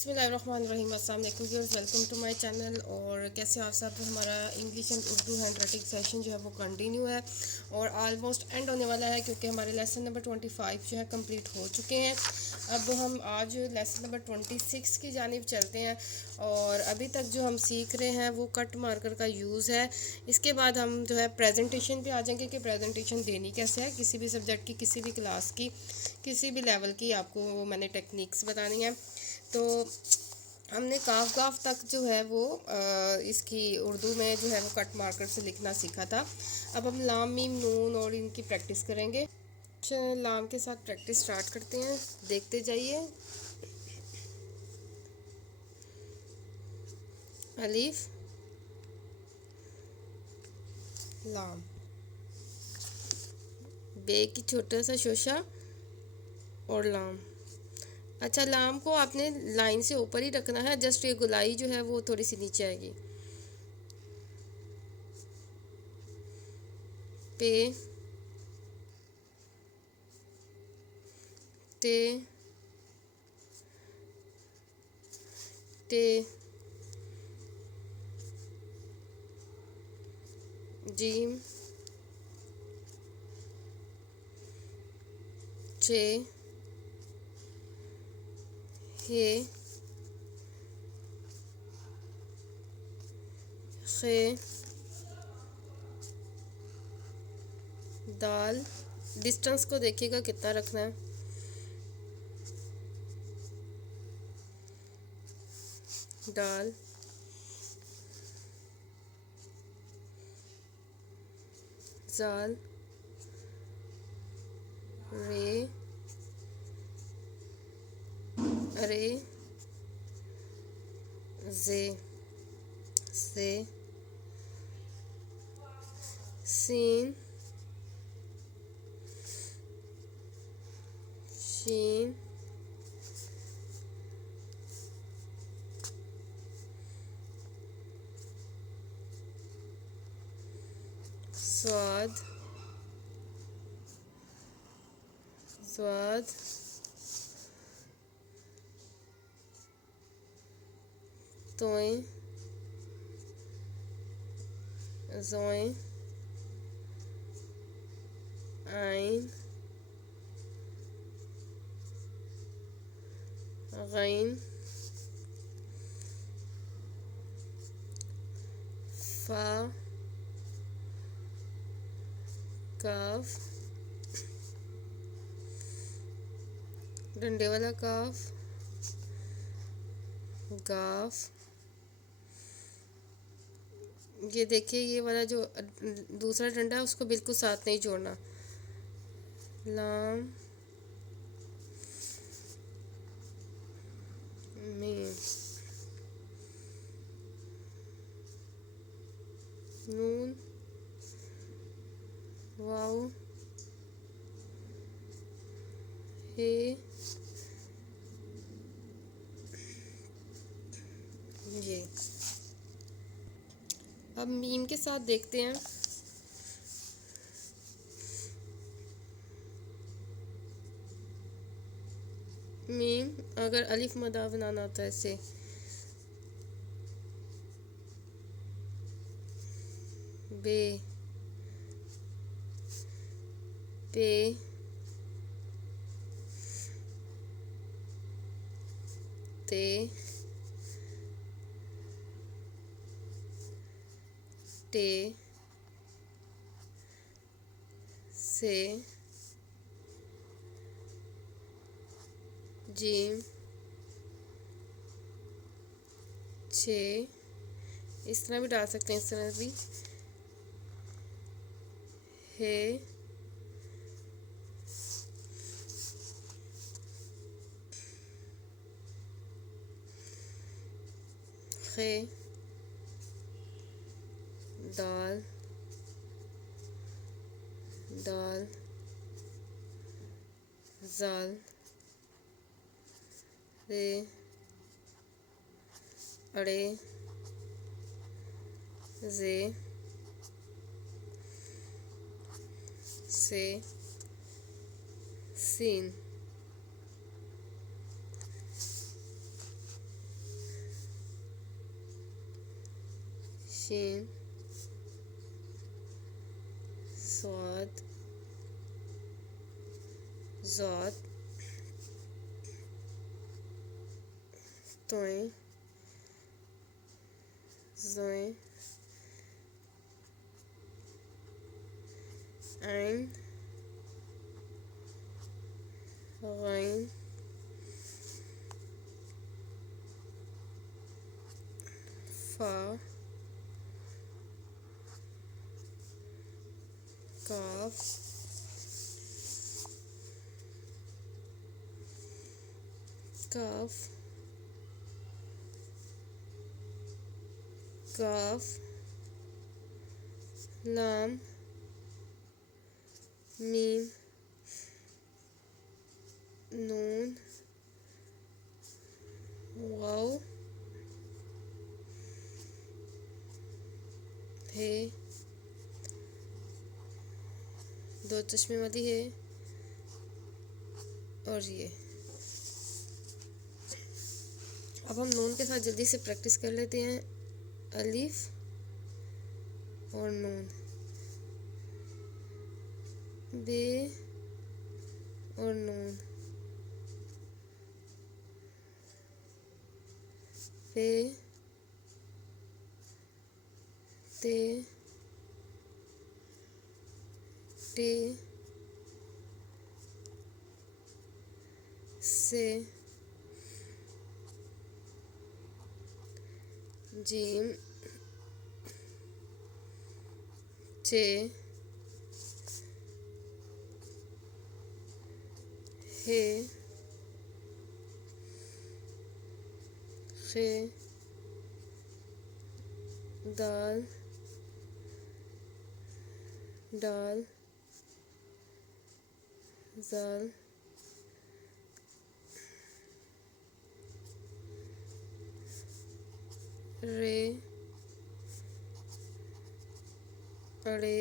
बिस्मिल्लाहिर्रहमानिर्रहीम। अस्सलाम वालेकुम viewers, welcome to my channel. और कैसे आप सब। हमारा English and Urdu hand writing session जो है वो कंटिन्यू है और ऑलमोस्ट एंड होने वाला है, क्योंकि हमारे लेसन नंबर 25 जो है कंप्लीट हो चुके हैं। अब हम आज लेसन नंबर 26 की जानिब चलते हैं। और अभी तक जो हम सीख रहे हैं वो कट मार्कर का यूज़ है। इसके बाद हम जो है प्रेजेंटेशन पे आ जाएंगे कि प्रेजेंटेशन देनी कैसे है, किसी भी सब्जेक्ट की, किसी भी क्लास की, किसी भी लेवल की। आपको मैंने टेक्निक्स बतानी है। तो हमने काफ काफ तक जो है वो इसकी उर्दू में जो है वो कट मार्कर से लिखना सीखा था। अब हम लाम मीम नून और इनकी प्रैक्टिस करेंगे। लाम के साथ प्रैक्टिस स्टार्ट करते हैं, देखते जाइए। अलीफ लाम, बे की छोटा सा शोशा और लाम। अच्छा, लाम को आपने लाइन से ऊपर ही रखना है, जस्ट ये गुलाई जो है वो थोड़ी सी नीचे आएगी। पे, ते, टे, जीम, चे, हे, खे, दाल। डिस्टेंस को देखिएगा कितना रखना है। दाल, जाल, रे, अरे, जे, से, सीन, शीन, स्वाद, स्वाद, तोय, जोय, आइन, गैन, फा, काफ, डंडे वाला काफ, गाफ। ये देखिए, ये वाला जो दूसरा डंडा है उसको बिल्कुल साथ नहीं जोड़ना। लाम, मीम, नून, वाव, हे, ये। अब मीम के साथ देखते हैं। मीम अगर अलिफ मदा बनाना होता है ऐसे, बे, पे, ते, टे, से, जीम, छे। इस तरह भी डाल सकते हैं, इस तरह भी। हे, खे, दाल, दाल, जाल, रे, अड़े, जे, से, सीन। शीन स्वाद ज़ात तोय ज़ोय ऐन गैन फा काफ काफ काफ लाम मीम नून वाव है दो चश्मे वाली है और ये। अब हम नून के साथ जल्दी से प्रैक्टिस कर लेते हैं। अलिफ और नून, बे और नून, पे ते टे से जीम चे हे खे दाल डाल जाल रे अड़े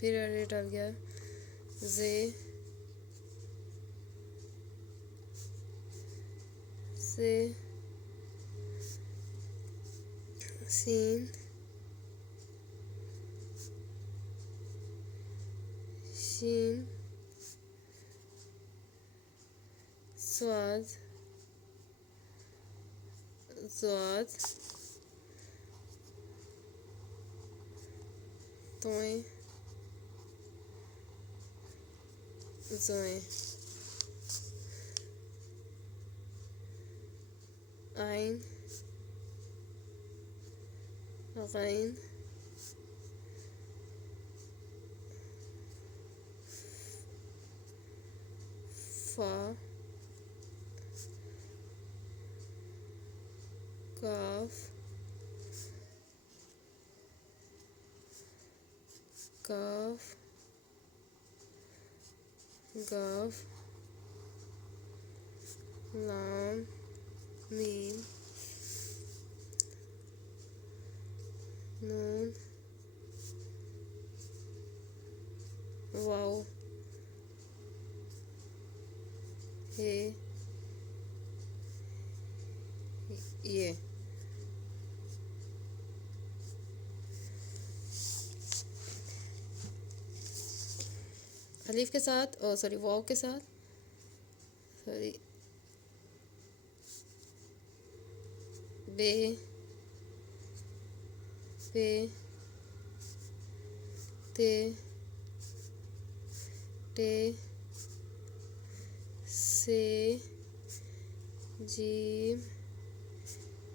फिर अड़े डाल गया जे से सीन शीन स्वाद ज़ात तोय ज़ोय ऐन गैन फा काफ काफ गाफ लाम मीम नून वाव हे ये। अलिफ के साथ और सॉरी वाव के साथ सॉरी बे पे ते टे से जीम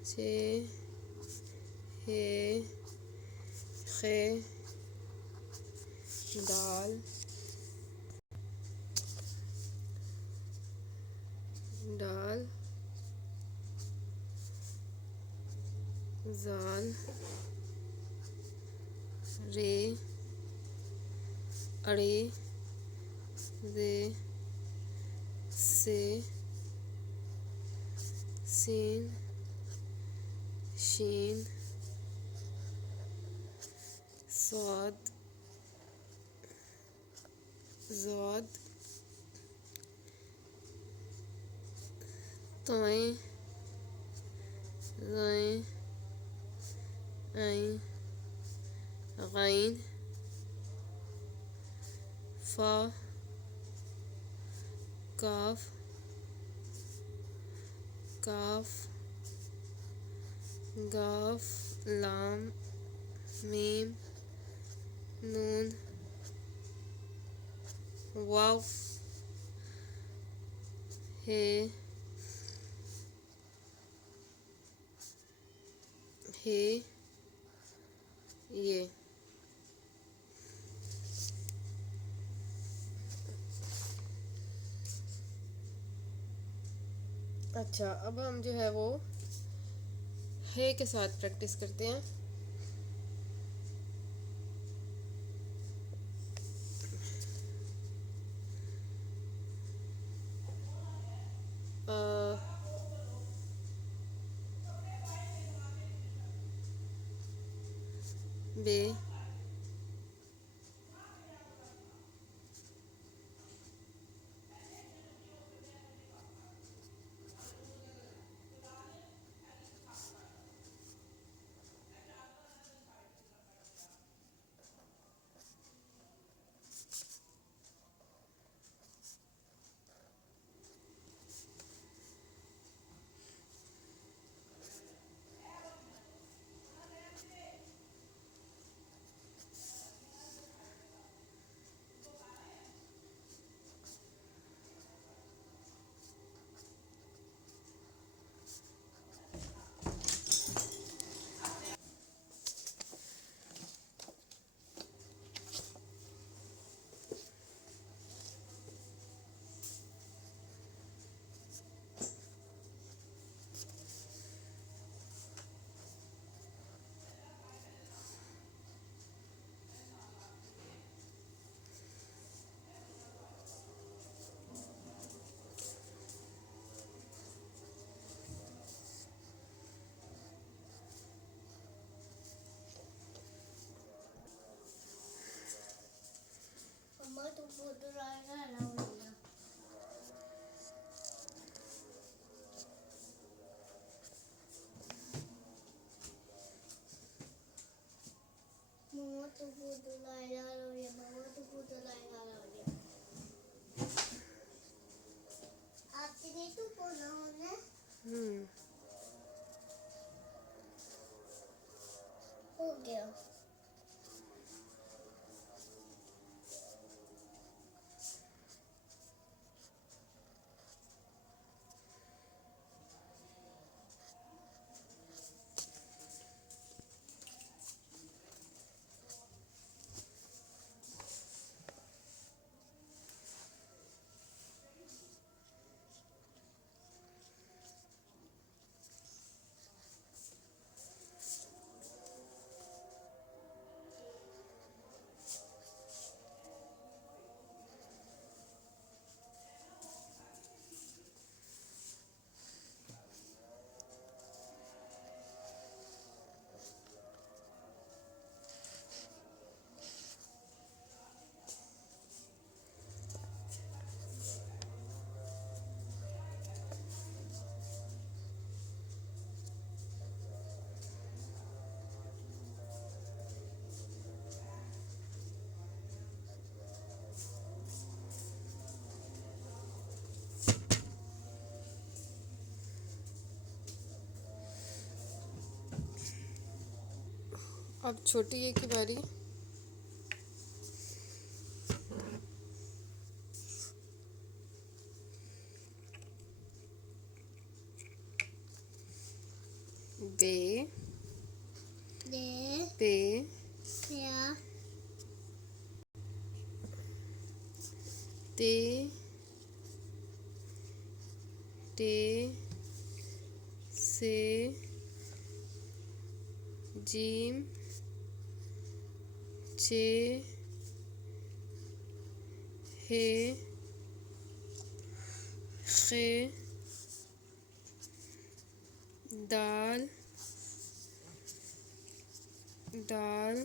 चे हे खे दाल डाल जाल रे अड़े रे से सीन शीन स्वाद ज़ाद तोय ज़ाय ऐन गैन फा काफ काफ गाफ लाम मीम नून वाव हे ये। अच्छा, अब हम जो है वो हे के साथ प्रैक्टिस करते हैं। बे हो गया। अब छोटी ए की बारी। बे दे पे या ते टे से जीम चे हे खे दाल दाल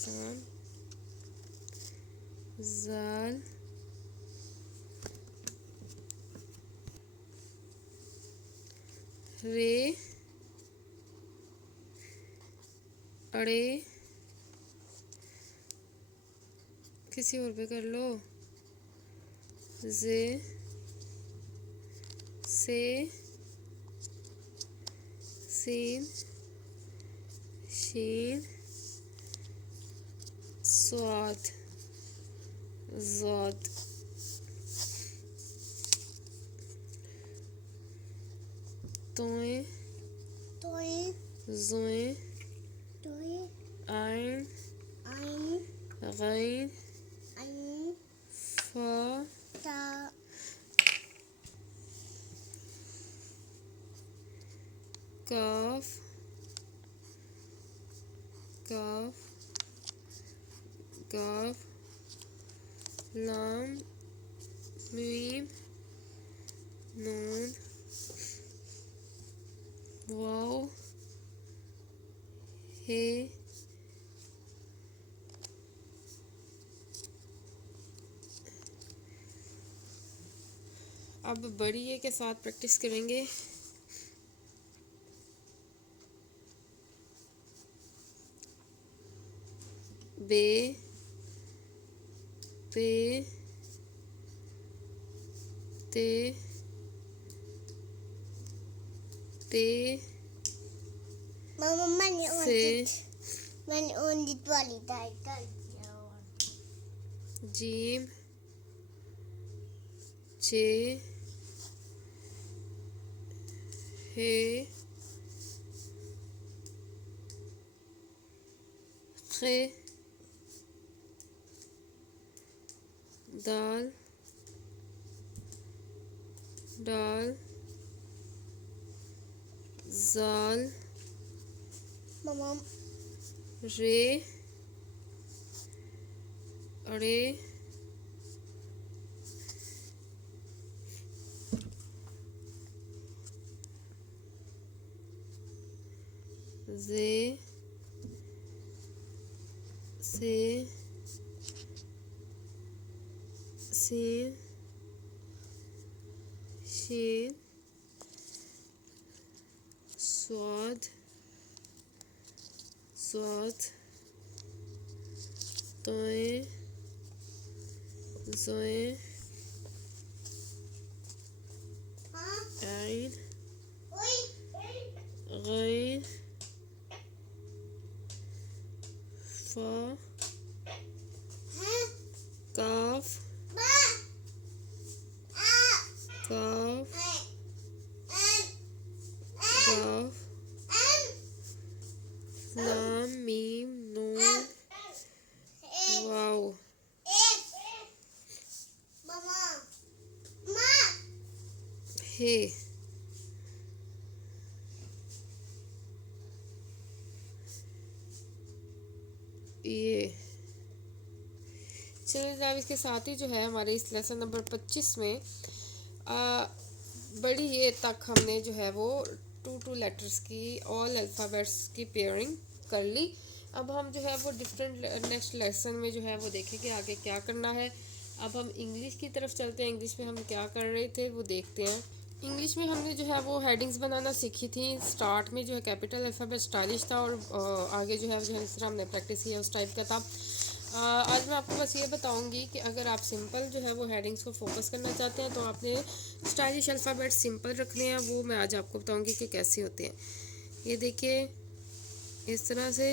जाल जाल रे, अड़े, किसी और पे कर लो, जे, से, सीन, शीन, स्वाद, ज़ाद, तोए, Toy. ज़ोए, Toy. आइन, Ein. गैन, Ein. फा, Da. काफ, काफ, गाफ, लाम, मीम, नून, वाव, हे, अब बड़ी ए के साथ प्रैक्टिस करेंगे। बे, पे, ते, ते, Mama, से, मैंने ओनली वाली टाइप कर दिया। जीम, चे, हे, खे, दाल, डाल, जाल, मामा, रे, अड़े, जे, से, सीन, शीन, स्वाद, स्वाद, तोए, ज़ोए, हाँ, आइन, ओए, गैन, फा, हाँ, काफ, बा, आ, काफ, एन, गाफ, एन, लाम, मीम, नून, वाव, मामा, माँ, हे। ये चलिए जनाब, इसके साथ ही जो है हमारे इस लेसन नंबर 25 में बड़ी ये तक हमने जो है वो टू लेटर्स की ऑल अल्फ़ाबेट्स की पेयरिंग कर ली। अब हम जो है वो डिफरेंट नेक्स्ट लेसन में जो है वो देखेंगे आगे क्या करना है। अब हम इंग्लिश की तरफ चलते हैं। इंग्लिश में हम क्या कर रहे थे वो देखते हैं। इंग्लिश में हमने जो है वो हेडिंग्स बनाना सीखी थी। स्टार्ट में जो है कैपिटल अल्फ़ाबेट स्टाइलिश था और आगे जो है जिस तरह हमने प्रैक्टिस किया उस टाइप का था। आज मैं आपको बस ये बताऊंगी कि अगर आप सिंपल जो है वो हेडिंग्स को फोकस करना चाहते हैं तो आपने स्टाइलिश अल्फ़ाबेट सिंपल रखने हैं। वो मैं आज आपको बताऊंगी कि कैसे होते हैं। ये देखिए इस तरह से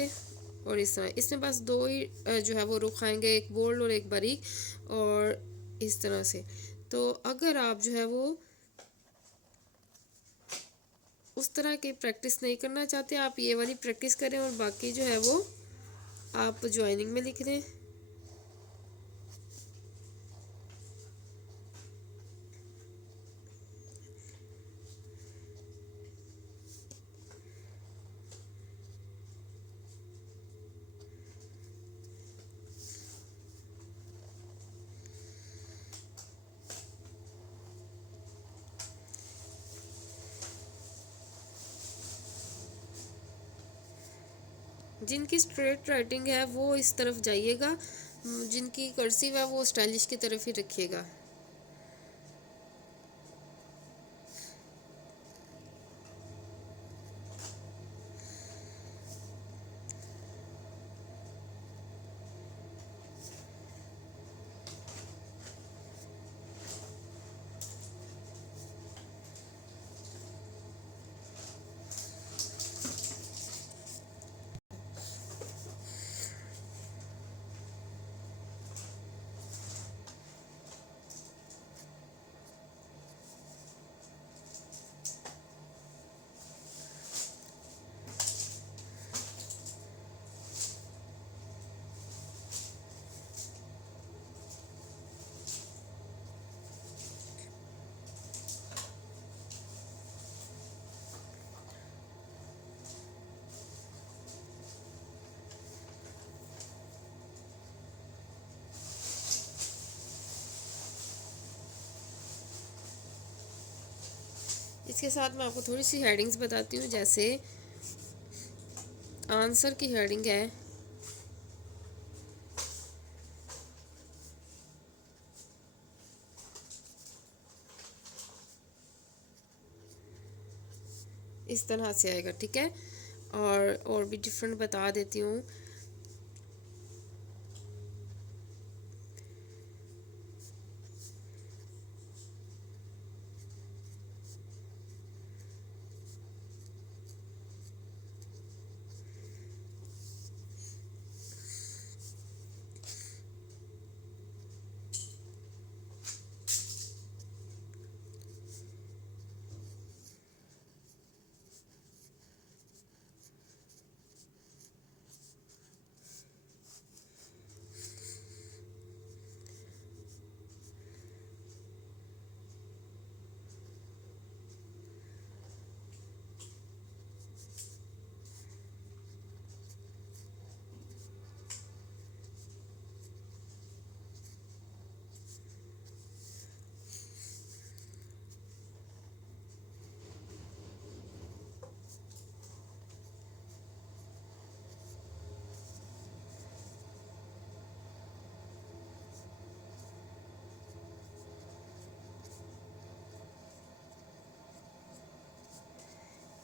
और इस तरह, इसमें बस दो ही जो है वो रुख आएंगे, एक बोल्ड और एक बारीक, और इस तरह से। तो अगर आप जो है वो उस तरह की प्रैक्टिस नहीं करना चाहते, आप ये वाली प्रैक्टिस करें और बाकी जो है वो आप ज्वाइनिंग में लिख दें। जिनकी स्ट्रेट राइटिंग है वो इस तरफ जाइएगा, जिनकी कर्सिव है वो स्टाइलिश की तरफ ही रखिएगा। इसके साथ मैं आपको थोड़ी सी हेडिंग्स बताती हूँ। जैसे आंसर की हेडिंग है इस तरह से आएगा, ठीक है। और भी डिफरेंट बता देती हूँ।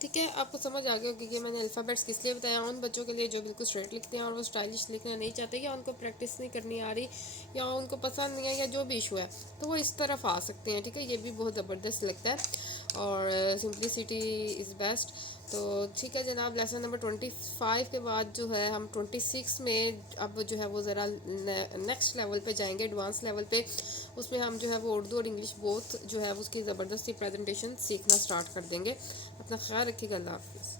ठीक है, आपको समझ आ गया होगा कि मैंने अल्फ़ाबेट्स किस लिए बताया। उन बच्चों के लिए जो बिल्कुल स्ट्रेट लिखते हैं और वो स्टाइलिश लिखना नहीं चाहते, या उनको प्रैक्टिस नहीं करनी आ रही, या उनको पसंद नहीं है, या जो भी इशू है, तो वो इस तरफ आ सकते हैं, ठीक है। ये भी बहुत ज़बरदस्त लगता है और सिंपलिसिटी इज़ बेस्ट। तो ठीक है जनाब, लेसन नंबर 25 के बाद जो है हम 26 में अब जो है वो ज़रा नेक्स्ट लेवल पे जाएंगे, एडवांस लेवल पे। उसमें हम जो है वो उर्दू और इंग्लिश बोथ जो है उसकी ज़बरदस्ती प्रेजेंटेशन सीखना स्टार्ट कर देंगे। अपना ख्याल रखिएगा, अल्लाह हाफिज़।